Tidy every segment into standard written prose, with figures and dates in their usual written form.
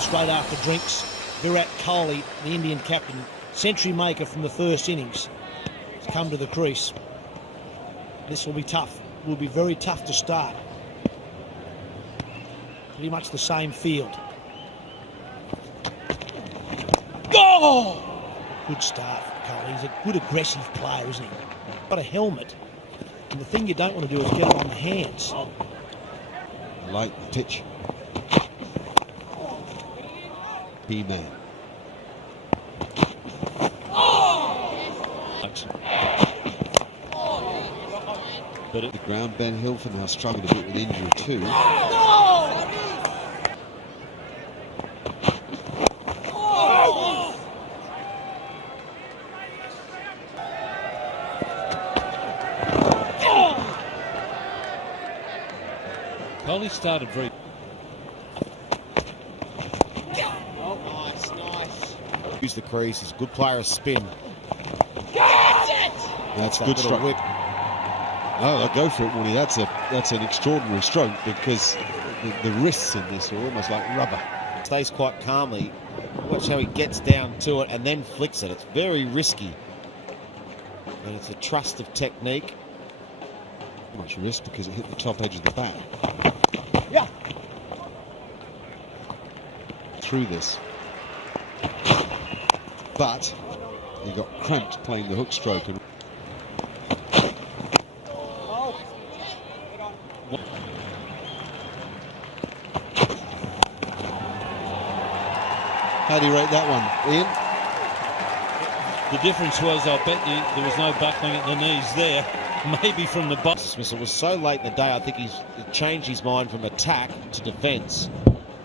straight after drinks. Virat Kohli, the Indian captain, century maker from the first innings, has come to the crease. This will be tough. Will be very tough to start. Pretty much the same field. Oh! Good start for Kohli. He's a good aggressive player, isn't he? Got a helmet. And the thing you don't want to do is get it on the hands. Light pitch. He-man. But at the ground, Ben Hilfer now struggled a bit with injury too. Kohli started very... Nice. Use the crease, he's a good player of spin. That's that good stroke. Whip. Oh, I'll go for it, Warnie. That's an extraordinary stroke because the wrists in this are almost like rubber. Stays quite calmly. Watch how he gets down to it and then flicks it. It's very risky. And it's a trust of technique. Not much risk because it hit the top edge of the bat. Yeah. Through this. But he got cramped playing the hook stroke. And how do you rate that one, Ian? The difference was, I'll bet there was no buckling at the knees there. Maybe from the box. Dismissal was so late in the day, I think he's changed his mind from attack to defence.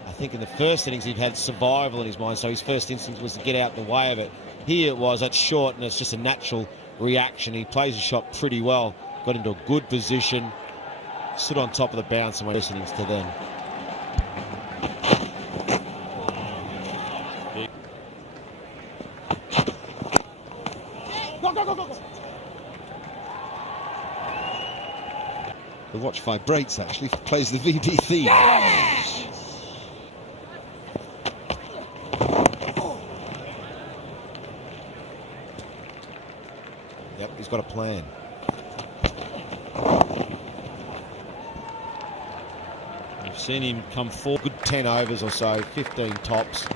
I think in the first innings he'd had survival in his mind, so his first instinct was to get out the way of it. Here it was, that's short, and it's just a natural reaction. He plays the shot pretty well, got into a good position, stood on top of the bounce and went first innings to then. The watch vibrates, actually, plays the VB theme. Yep, he's got a plan. We've seen him come forward. Good 10 overs or so, 15 tops.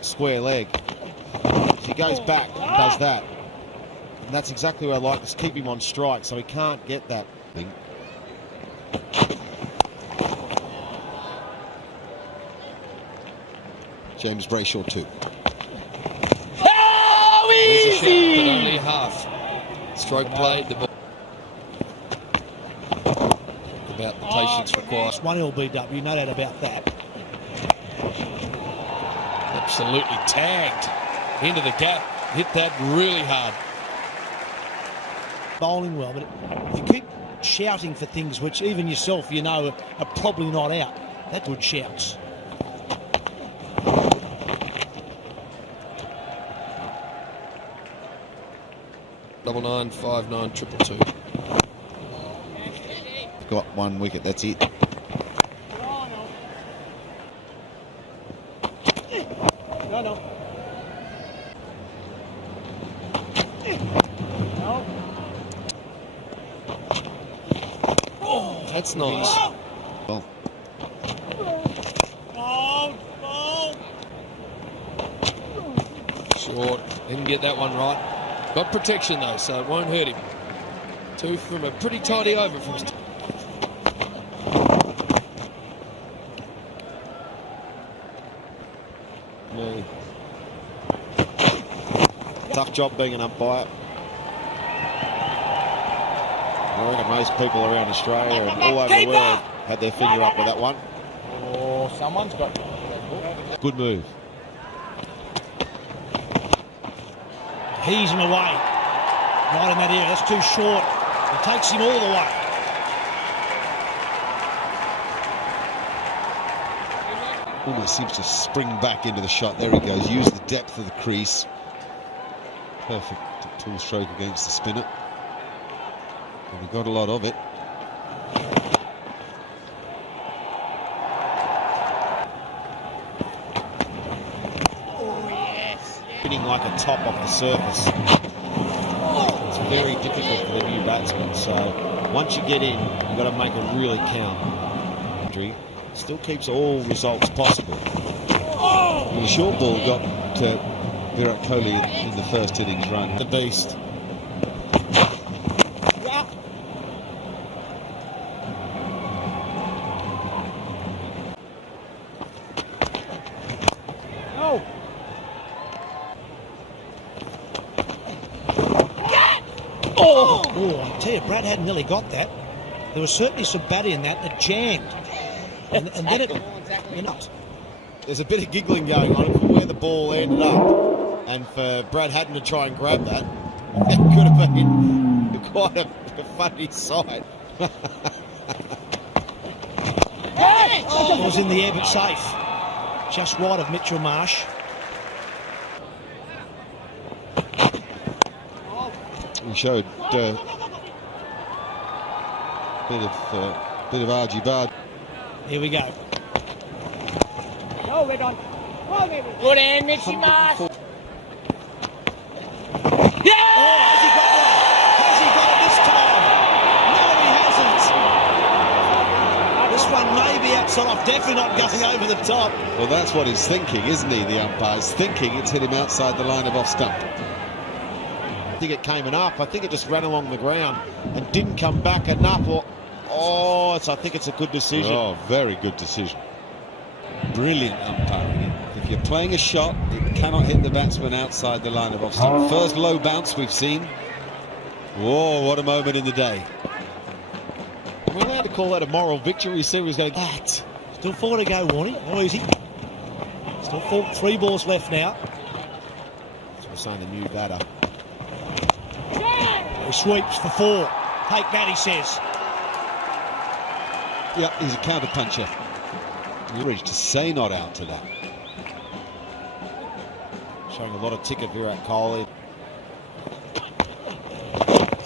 Square leg. He goes back and does that. And that's exactly what I like, is keep him on strike so he can't get that thing. James Brayshaw too. Oh, easy! There's a shot, but only half. Stroke played, the ball. About the patience required. 1-0 BW, no doubt about that. Absolutely tagged into the gap. Hit that really hard. Bowling well, but if you keep shouting for things which even yourself you know are probably not out, that's good shouts. Double 9, 5, 9, 2, 2. Got one wicket, that's it. No. No. Oh, that's nice. Well, Short. Didn't get that one right. Got protection though, so it won't hurt him. Two from a pretty tidy over from his... tough job being an umpire. I reckon most people around Australia and all over the world had their finger up with that one. Oh, someone's got... Good move. He's in the way. Right in that area. That's too short. It takes him all the way. Almost seems to spring back into the shot. There he goes. Use the depth of the crease. Perfect pull stroke against the spinner. And we got a lot of it. Hitting like a top off the surface. It's very difficult for the new batsman. So once you get in, you've got to make it really count. Still keeps all results possible. The short ball got Virat Kohli in the first innings run. The beast. Oh, I tell you, Brad hadn't nearly got that. There was certainly some batter in that that jammed. And then it, you know. There's a bit of giggling going on from where the ball ended up. And for Brad Haddon to try and grab that, it could have been quite a funny sight. It was in the air but safe. Just wide of Mitchell Marsh. He showed a bit of argy-bargy. Here we go. Go, red on. Go, baby. Good end, Mitchy Marsh. Yeah! Oh, has he got one? Has he got it this time? No, he hasn't. This one may be outside off, definitely not going over the top. Well, that's what he's thinking, isn't he? The umpire's thinking it's hit him outside the line of off stump. I think it came enough. I think it just ran along the ground and didn't come back enough. I think it's a good decision. Oh, very good decision. Brilliant umpiring. If you're playing a shot, it cannot hit the batsman outside the line of off stump. First low bounce we've seen. Whoa, what a moment in the day. We're allowed to call that a moral victory. See who's going to get. Still 4 to go, Warnie. Oh, easy. Still 3 balls left now. That's what we're saying, the new batter. He sweeps for 4. Take that, he says. Yeah, he's a counter puncher. Courage to say not out to that. Showing a lot of tick of Virat Kohli.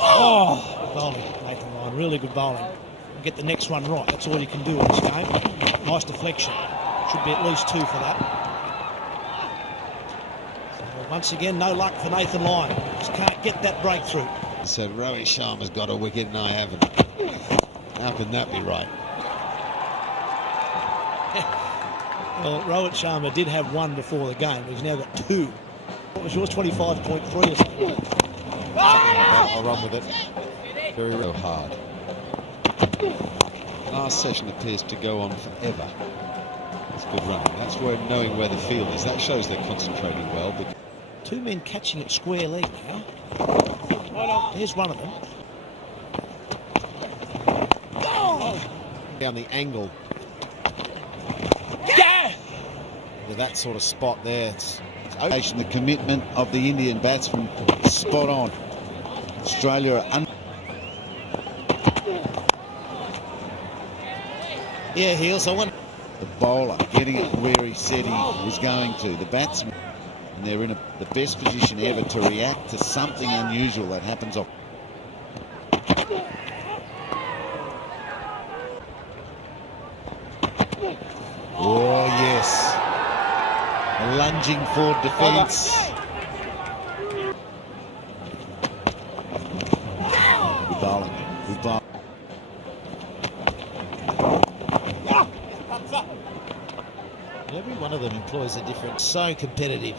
Oh, bowling, Nathan Lyon. Really good bowling. Get the next one right. That's all you can do in this game. Nice deflection. Should be at least 2 for that. So once again, no luck for Nathan Lyon. Just can't get that breakthrough. So Rohit Sharma's got a wicket and I haven't. How can that be right? Well, Rohit Sharma did have 1 before the game, but he's now got 2. What was yours, 25.3 or something? I'll run with it. Very real hard. Last session appears to go on forever. That's good running. That's where knowing where the field is. That shows they're concentrating well. But 2 men catching it square leg now. Here's one of them. down the angle. Yeah! With that sort of spot there, it's the commitment of the Indian batsman spot on. Australia are yeah, Heels. I want the bowler getting it where he said he was going to. The batsman, and they're in the best position ever to react to something unusual that happens off. Oh yes, a lunging forward defence. Good bowling. Good bowling. Every one of them employs a different, so competitive.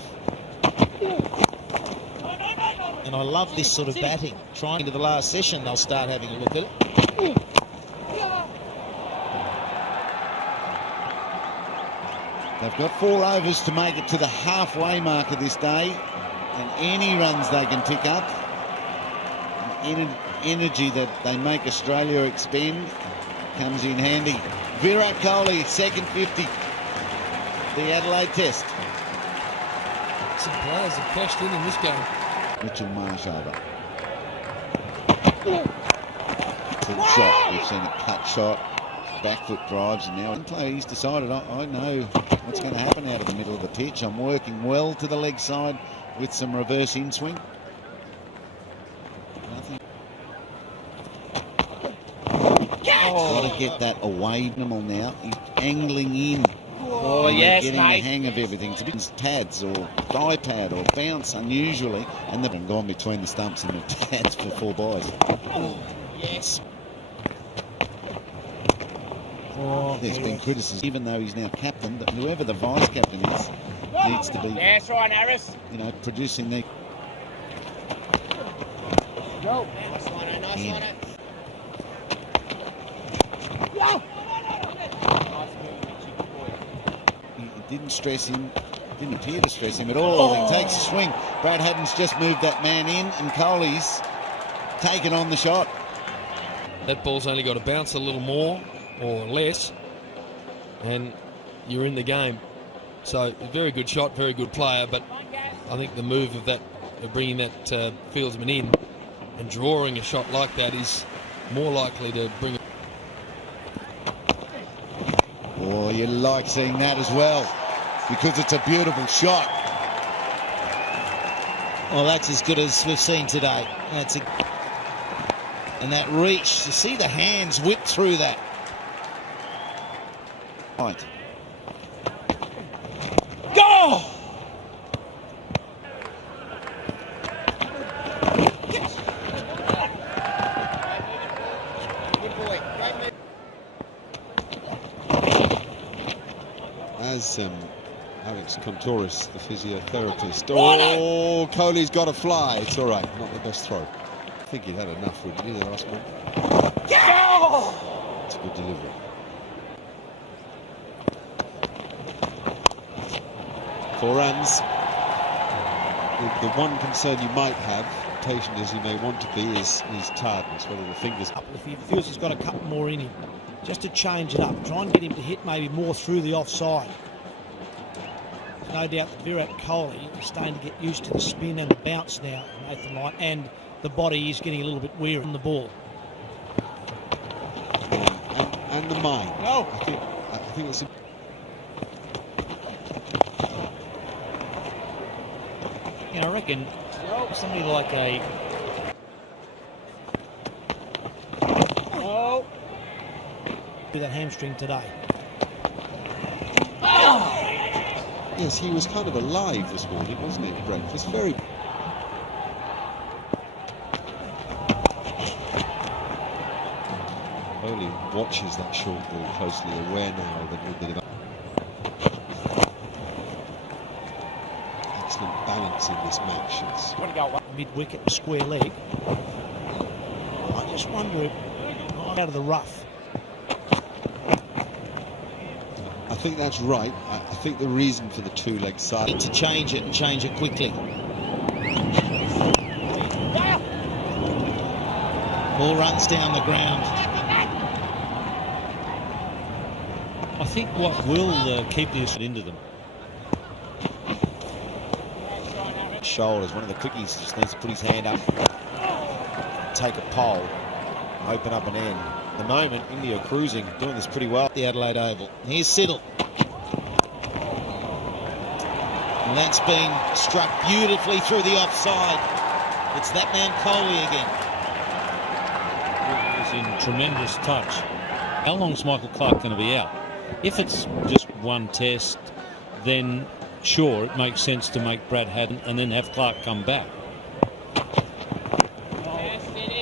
And I love this sort of batting. Trying to the last session, they'll start having a look at it. They've got 4 overs to make it to the halfway mark of this day. And any runs they can pick up, energy that they make Australia expend, comes in handy. Virat Kohli, second 50. The Adelaide Test. Some players have cashed in this game. Mitchell Marsh over. Good shot. We've seen a cut shot. back foot drives, and now he's decided, I know what's going to happen out of the middle of the pitch. I'm working well to the leg side with some reverse in swing. Nothing. Got to get that away minimal now. He's angling in. Oh, yes, getting mate. the hang of everything. It's a bit tads or thigh pad or bounce unusually, and they've gone between the stumps and the tads for 4 buys. Oh, yes. There's been criticism, even though he's now captain, that whoever the vice captain is needs to be, That's right, Harris. producing the. Go. Nice one, nice Yeah. one. It didn't stress him, didn't appear to stress him at all. He takes a swing. Brad Haddon's just moved that man in, and Kohli's taken on the shot. That ball's only got to bounce a little more or less, and you're in the game. So a very good shot, very good player, but I think the move of that, of bringing that fieldsman in and drawing a shot like that is more likely to bring. Oh, you like seeing that as well, because it's a beautiful shot. Well, that's as good as we've seen today. And that reach, to see the hands whip through that. Right. Go! As Alex Contouris, the physiotherapist. Oh, Kohli's got to fly. It's all right, not the best throw. I think he'd had enough, wouldn't he, the last one? It's a good delivery. Four runs. The one concern you might have, patient as he may want to be, is tiredness, whether the fingers. If he feels he's got a couple more in him, just to change it up, try and get him to hit maybe more through the offside. There's no doubt that Virat Kohli is starting to get used to the spin and the bounce now, Nathan Light, and the body is getting a little bit weary on the ball. And the mind. No. I think it's. I reckon somebody like a with that hamstring today. Yes, he was kind of alive this morning, wasn't he, at breakfast? Very. Kohli watches that short ball closely, aware now of a little bit of excellent balance in this match. It's Mid-wicket, square leg. I just wonder if out of the rough. I think that's right. I think the reason for the two-leg side. Need to change it and change it quickly. Ball runs down the ground. I think what will keep this into them. Shoulders, one of the quickies just needs to put his hand up, take a pole, open up an end. At the moment, India cruising, doing this pretty well. The Adelaide Oval. Here's Siddle. And that's been struck beautifully through the offside. It's that man Kohli again. He's in tremendous touch. How long's Michael Clarke going to be out? If it's just one test, then sure, it makes sense to make Brad Haddon and then have Clarke come back.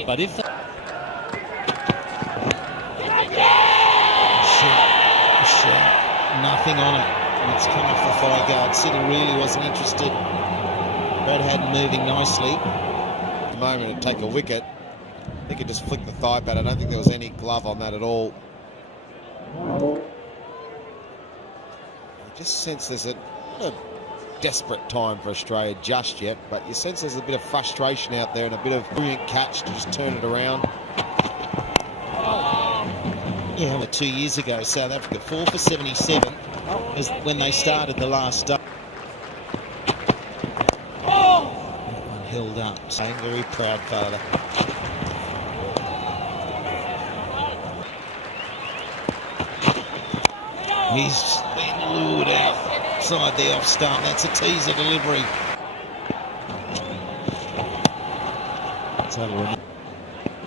But if nothing on it. And it's come off the thigh guard. Siddle really wasn't interested. Brad Haddon moving nicely. At the moment, it'd take a wicket. He could just flick the thigh pad. I don't think there was any glove on that at all. I just sense there's not a desperate time for Australia just yet, but you sense there's a bit of frustration out there and a bit of brilliant catch to just turn it around. Yeah, well, 2 years ago, South Africa 4 for 77 is when they started the last day. That one held up. So very proud father. He's been lured outside the off stump. That's a teaser delivery.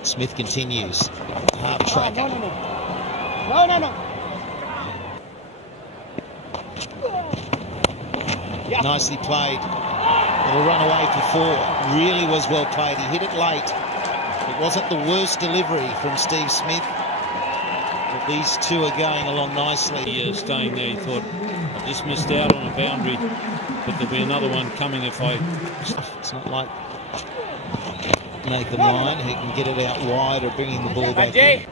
Smith continues. Half tracker. No. Nicely played. It'll run away for 4. Really was well played. He hit it late. It wasn't the worst delivery from Steve Smith. But these two are going along nicely. Staying there, he thought, I just missed out on a boundary, but there'll be another one coming if I... It's not like Nathan Lyon, who can get it out wide or bringing the ball back in.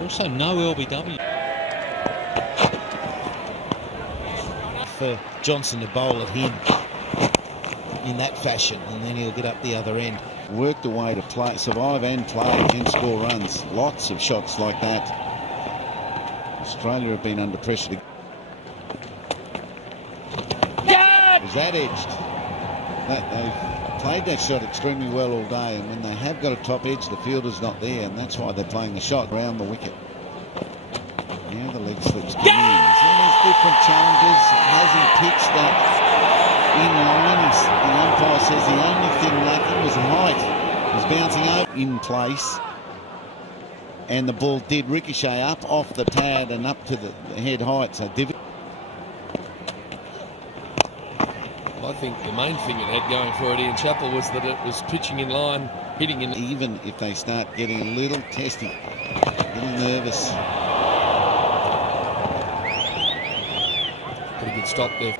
Also, no LBW. For Johnson to bowl at him in that fashion, and then he'll get up the other end. Worked a way to play, survive and play and score runs. Lots of shots like that. Australia have been under pressure. Was that edged? They've played that shot extremely well all day, and when they have got a top edge, the fielder's not there, and that's why they're playing the shot around the wicket. Now the leg slips come in. So there's different challenges. Has he pitched that in line? The umpire says the only thing lacking was height. It was bouncing over in place, and the ball did ricochet up off the pad and up to the head height. So I think the main thing it had going for it, Ian Chappell, was that it was pitching in line, hitting in. Even if they start getting a little testy, a little nervous. Pretty good stop there.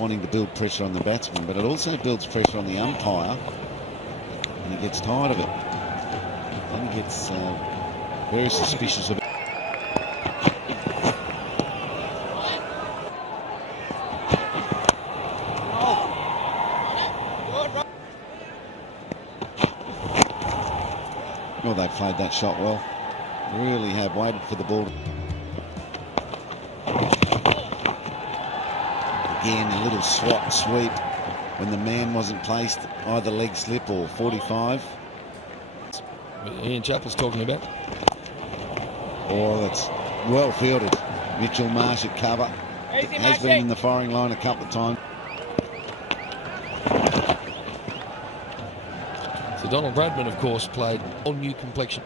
Wanting to build pressure on the batsman, but it also builds pressure on the umpire, and he gets tired of it. Then he gets very suspicious of it. Well, they played that shot well. Really have waited for the ball. Again, a little swat sweep when the man wasn't placed, either leg slip or 45. Ian Chappell's talking about. Oh, that's well fielded. Mitchell Marsh at cover. Has been in the firing line a couple of times. So Donald Bradman, of course, played a whole new complexion.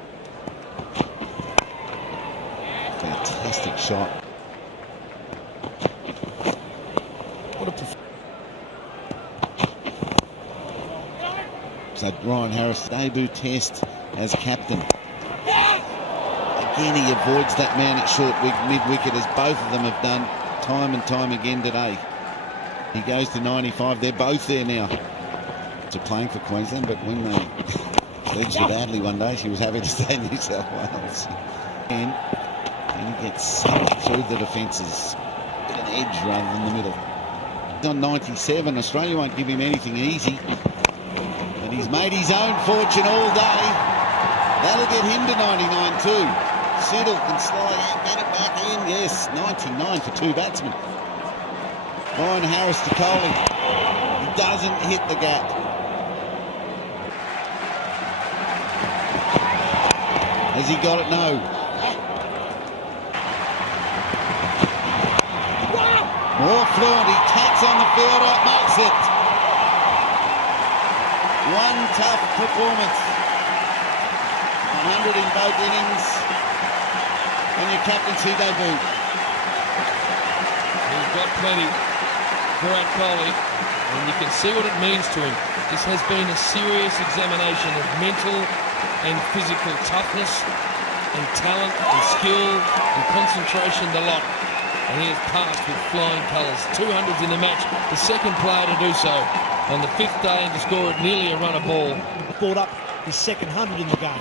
Fantastic shot. What a performance. So Ryan Harris, debut test as captain. Again, he avoids that man at short mid-wicket, as both of them have done time and time again today. He goes to 95. They're both there now. To playing for Queensland, but when they pledged to Adelaide one day, she was happy to stay in New South Wales. And he gets sucked through the defences. An edge rather than the middle. On 97, Australia won't give him anything easy. And he's made his own fortune all day. That'll get him to 99 too. Siddle can slide out, get it back in. Yes, 99 for 2 batsmen. Ryan Harris to Kohli. He doesn't hit the gap. Has he got it? No. More fluent. He tacks on the fielder. Makes it. One tough performance. 100 in both innings. And your captaincy debut. He's got plenty. Virat Kohli. And you can see what it means to him. This has been a serious examination of mental and physical toughness and talent and skill and concentration, the lot. And he has passed with flying colours. 200s in the match, the second player to do so on the 5th day and to score it nearly a run a ball. Brought up his second 100 in the game.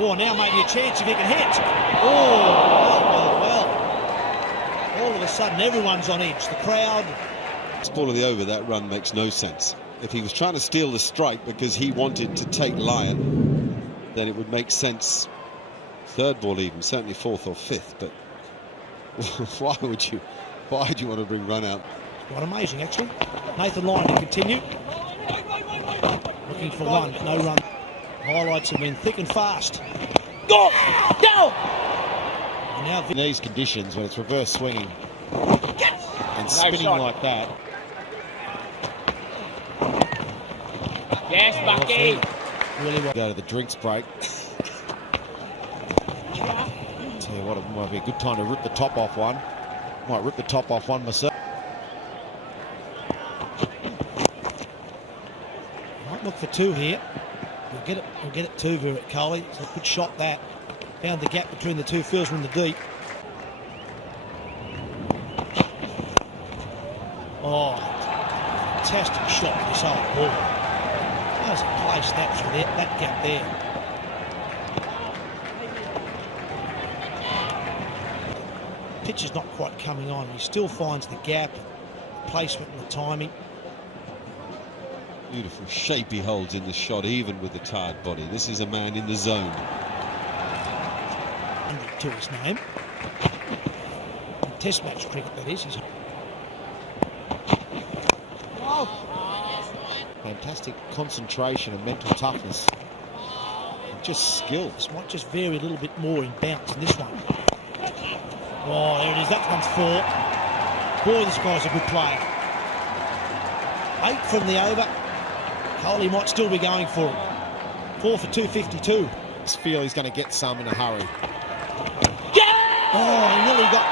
Oh, now maybe a chance if he can hit. Well. All of a sudden, everyone's on edge. The crowd. Ball of the over, that run makes no sense. If he was trying to steal the strike because he wanted to take Lyon, then it would make sense. 3rd ball even, certainly 4th or 5th, but why would you want to bring run out? Quite amazing, actually. Nathan Lyon to continue. Looking for one, but no run. Highlights have been thick and fast. Go! Go! And now In these conditions, when it's reverse swinging and spinning like that. Yes, Bucky. Really well. Go to the drinks break. Tell you what, it might be a good time to rip the top off one. Might rip the top off one myself. Might look for two here. We'll get it two, Virat Kohli. So a good shot that. Found the gap between the two fields in the deep. Oh, fantastic shot for this old ball. How's it placed that through that gap there? Pitch is not quite coming on. He still finds the gap, placement and the timing. Beautiful shape he holds in the shot, even with the tired body. This is a man in the zone. 100 to his name. Test match cricket, that is. Fantastic concentration and mental toughness. And just skill. This might just vary a little bit more in bounce in this one. Oh, there it is. That one's four. Boy, this guy's a good player. 8 from the over. Kohli might still be going for him. 4 for 252. I feel he's going to get some in a hurry. Oh, he nearly got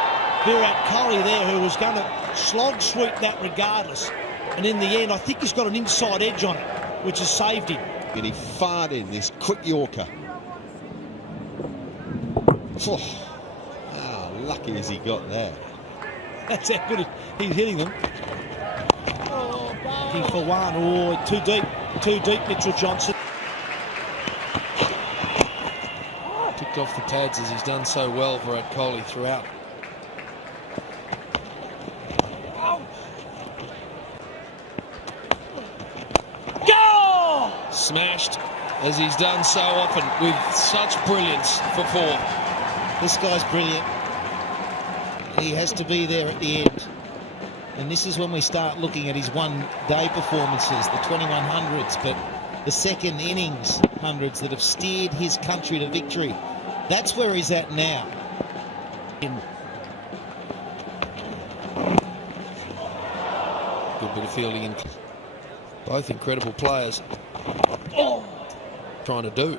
Virat Kohli there, who was going to slog sweep that regardless. And in the end, I think he's got an inside edge on it, which has saved him. And he fired in this quick Yorker. Oh, how lucky has he got there? That's how good he's hitting them. Looking for one. Oh, too deep, Mitchell Johnson. Ticked off the pads as he's done so well, Virat Kohli, throughout. Smashed, as he's done so often, with such brilliance for 4. This guy's brilliant. He has to be there at the end. And this is when we start looking at his one-day performances, the 2100s, but the second innings hundreds that have steered his country to victory. That's where he's at now. Good bit of fielding in. Both incredible players. Trying to do.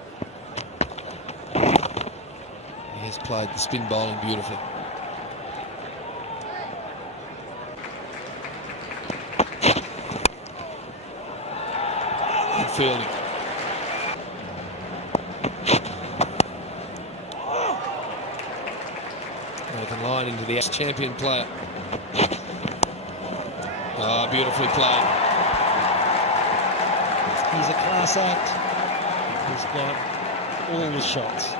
He has played the spin bowling beautifully. Good fielding. Nathan Lyon into the champion player. Ah, beautifully played. He's a class act. He's got all the shots.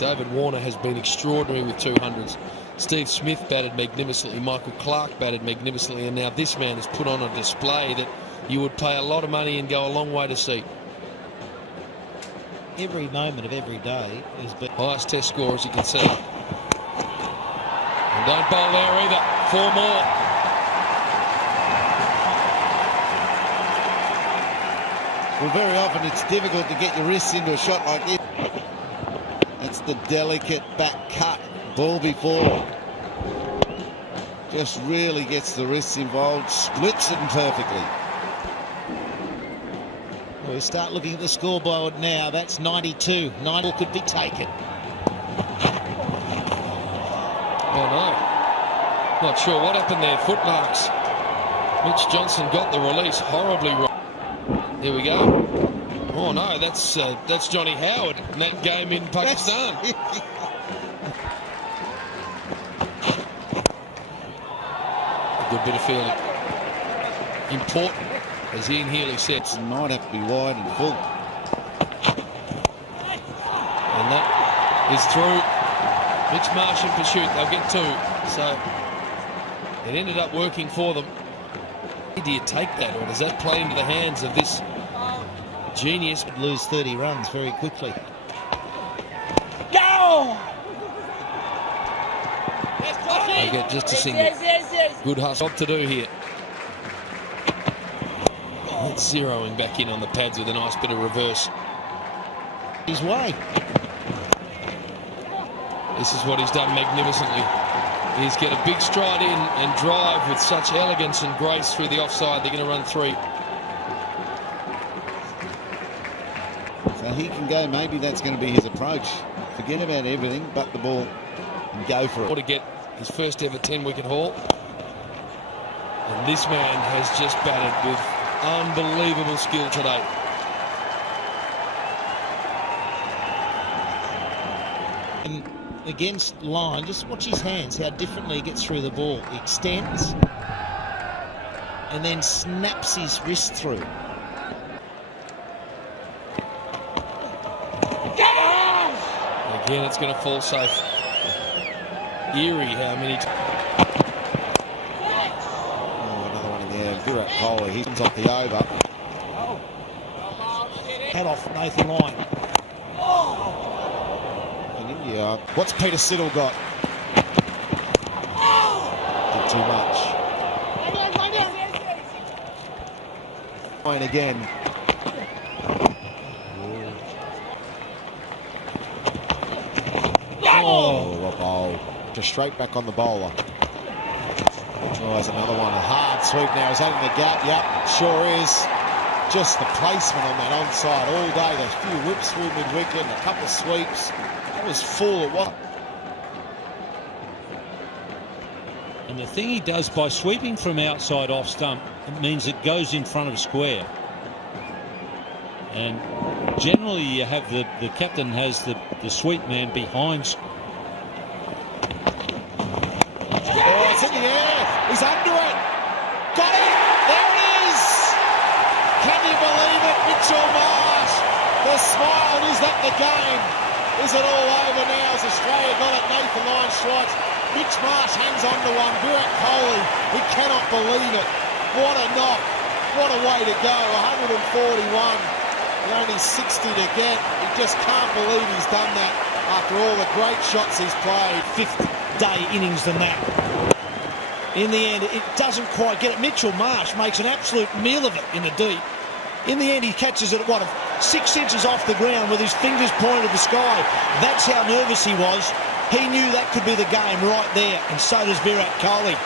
David Warner has been extraordinary with 200s. Steve Smith batted magnificently. Michael Clark batted magnificently. And now this man has put on a display that you would pay a lot of money and go a long way to see. Every moment of every day is been. Highest test score, as you can see. And don't bowl there either. 4 more. Well, very often it's difficult to get your wrists into a shot like this. It's the delicate back cut, ball before. Just really gets the wrists involved, splits them perfectly. We start looking at the scoreboard now. That's 92. 9 could be taken. Oh no. Not sure what happened there. Footmarks. Mitch Johnson got the release horribly wrong. There we go. Oh no, that's Johnny Howard in that game in Pakistan. A good bit of fielding. Important, as Ian Healy said. Might have to be wide and full. And that is through. Mitch Marsh in pursuit. They'll get 2. So it ended up working for them. Do you take that, or does that play into the hands of this genius? Would lose 30 runs very quickly. Go! They get just a single. Yes. Good hustle to do here. It's zeroing back in on the pads with a nice bit of reverse. His way. This is what he's done magnificently. He's get a big stride in and drive with such elegance and grace through the offside. They're going to run 3. So he can go, maybe that's going to be his approach. Forget about everything but the ball and go for it. To get his first ever 10-wicket haul. And this man has just batted with unbelievable skill today. And against line, just watch his hands, how differently he gets through the ball. He extends and then snaps his wrist through. Again, it's going to fall safe. Eerie how many Another one in the air. Virat Kohli, he's off the over. Head off Nathan Lyon. In India, what's Peter Siddle got? Not too much. Fine again. Oh, what ball. Just straight back on the bowler. Oh, there's another one. A hard sweep now. Is that in the gap? Yep, sure is. Just the placement on that onside all day. There's a few whips through mid-wicket and a couple of sweeps. That was full at what? And the thing he does by sweeping from outside off stump, it means it goes in front of square. And generally you have the captain has the sweep man behind. Oh, it's in the air. He's under it. Got it. There it is. Can you believe it? Mitchell Marsh. The smile. Is that the game? Is it all over now? As Australia got it. Nathan Lyon strikes. Mitch Marsh hangs on to one. Virat Kohli. He cannot believe it. What a knock. What a way to go. 141. And only 60 to get. He just can't believe he's done that after all the great shots he's played. 5th day innings than that. In the end, it doesn't quite get it. Mitchell Marsh makes an absolute meal of it in the deep. In the end, he catches it at 6 inches off the ground with his fingers pointed at the sky. That's how nervous he was. He knew that could be the game right there, and so does Virat Kohli.